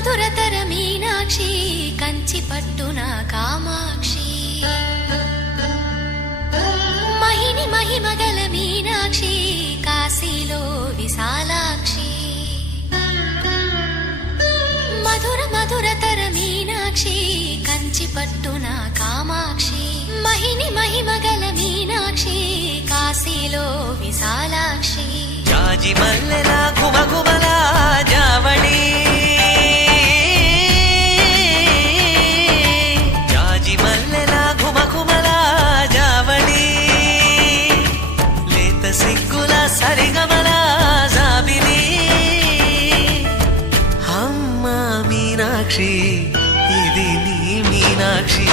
మధురతర మీనాక్షి కంచి పట్టున కామాక్షి మహిని మహిమగల మీనాక్షి కాశీలో విశాలాక్షి మధుర మధురతర మీనాక్షి కంచి పట్టున కామాక్షి మహిని మహిమగల మీనాక్షి కాశీలో విశాలాక్షి జాజి మల్లెలా ఘుమఘుమలా జావళి జాజి మల్లెలా ఘుమఘుమలా జావళి లేత సిగ్గుల సరిగమల జాబిలి అమ్మ మీనాక్షి ఇది నీ మీనాక్షి